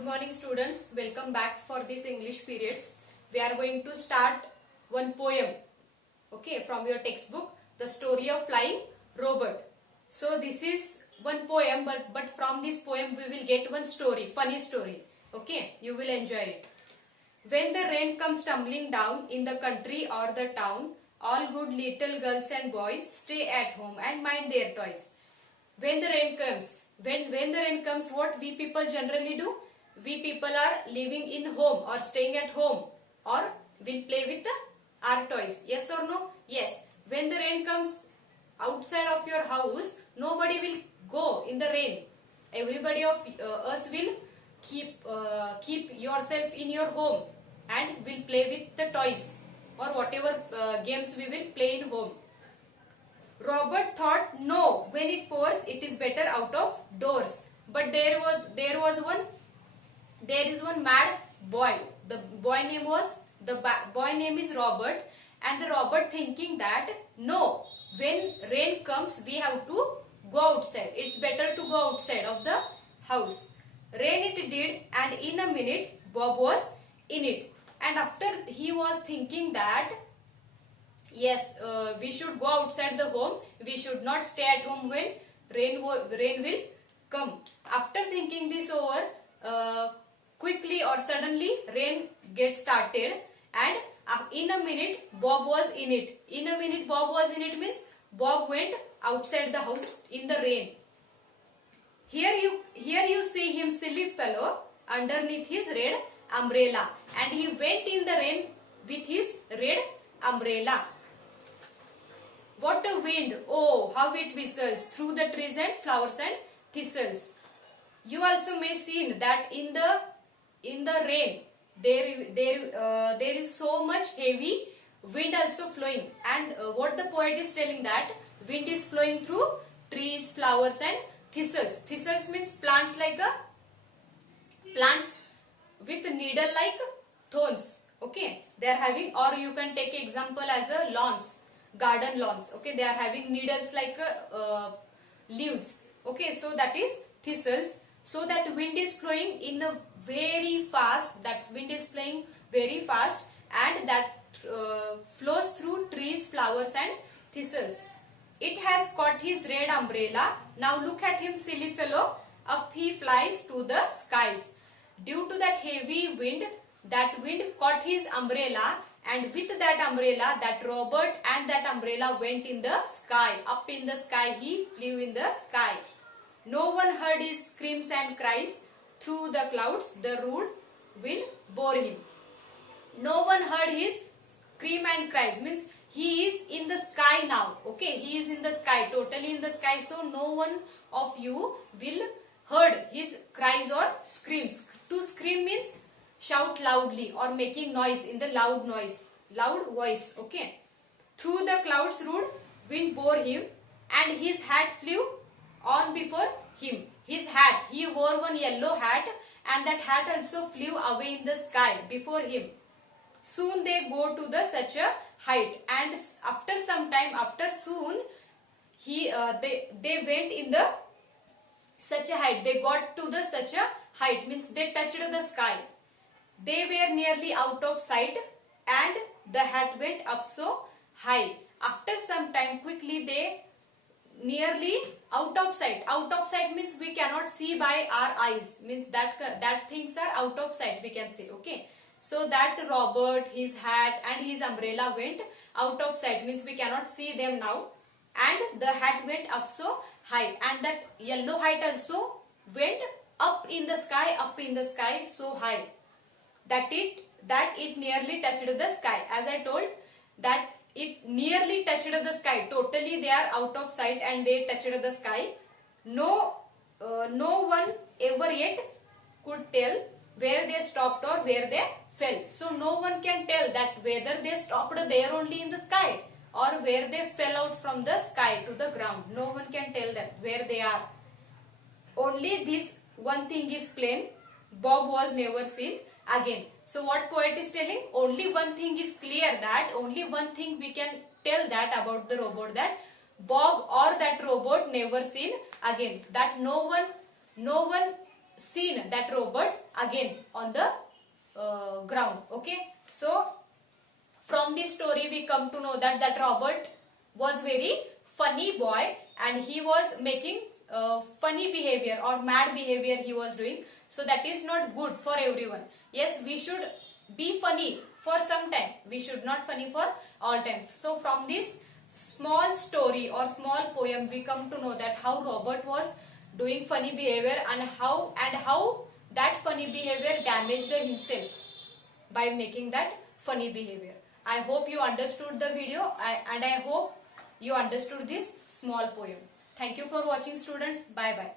Good morning students, welcome back for this English periods. We are going to start one poem, okay, from your textbook, The Story of Flying Robot. So this is one poem, but from this poem we will get one story, funny story, okay, you will enjoy it. When the rain comes tumbling down in the country or the town, all good little girls and boys stay at home and mind their toys. When the rain comes, when the rain comes, what we people generally do? We people are living in home or staying at home or will play with our toys. Yes or no? Yes. When the rain comes outside of your house, nobody will go in the rain. Everybody of us will keep yourself in your home and will play with the toys or whatever games we will play in home. Robert thought, no, when it pours, it is better out of doors. But there is one mad boy. The boy name is Robert, and the Robert thinking that no, when rain comes, we have to go outside. It's better to go outside of the house. Rain it did, and in a minute, Bob was in it. And after he was thinking that yes, we should go outside the home. We should not stay at home when rain will come. After thinking this over, quickly or suddenly rain gets started, and in a minute Bob was in it. In a minute Bob was in it means Bob went outside the house in the rain. Here you see him, silly fellow, underneath his red umbrella, and he went in the rain with his red umbrella. What a wind! Oh, how it whistles through the trees and flowers and thistles. You also may see that in the rain there is so much heavy wind also flowing. And what the poet is telling that wind is flowing through trees, flowers and thistles. Thistles means plants with needle like thorns. Okay, they are having, or you can take example as a lawns. Garden lawns, okay, they are having needles like leaves, okay, so that is thistles. So that wind is flowing in a very fast, and that flows through trees, flowers and thistles. It has caught his red umbrella. Now look at him, silly fellow, up he flies to the skies. Due to that heavy wind, that wind caught his umbrella, and with that umbrella, that Robert and that umbrella went in the sky. Up in the sky, he flew in the sky. No one heard his screams and cries. Through the clouds, the rude wind bore him. No one heard his scream and cries. Means he is in the sky now. Okay, he is in the sky, totally in the sky. So no one of you will heard his cries or screams. To scream means shout loudly or making noise in the loud voice, okay. Through the clouds rude wind bore him, and his hat flew on before him. His hat, he wore one yellow hat, and that hat also flew away in the sky before him. Soon they go to the such a height, and after some time, soon they went in the such a height. They got to the such a height means they touched the sky. They were nearly out of sight, and the hat went up so high. After some time, quickly they nearly out of sight. Out of sight means we cannot see by our eyes. Means that things are out of sight, we can say. Okay. So that Robert, his hat and his umbrella went out of sight. Means we cannot see them now. And the hat went up so high. And that yellow hat also went up in the sky so high. That it nearly touched the sky. As I told, that it nearly touched the sky. Totally they are out of sight and they touched the sky. No one ever yet could tell where they stopped or where they fell. So no one can tell that whether they stopped there only in the sky or where they fell out from the sky to the ground. No one can tell that where they are. Only this one thing is plain: Bob was never seen again. So what poet is telling? Only one thing is clear, that only one thing we can tell that about the robot, that Bob or that robot never seen again. That no one seen that robot again on the ground. Okay, so from this story we come to know that Robert was very funny boy and he was making funny behavior or mad behavior he was doing. So that is not good for everyone. Yes, we should be funny for some time. We should not funny for all time. So from this small story or small poem we come to know that how Robert was doing funny behavior and how that funny behavior damaged himself by making that funny behavior. I hope you understood the video and I hope you understood this small poem. Thank you for watching, students. Bye bye.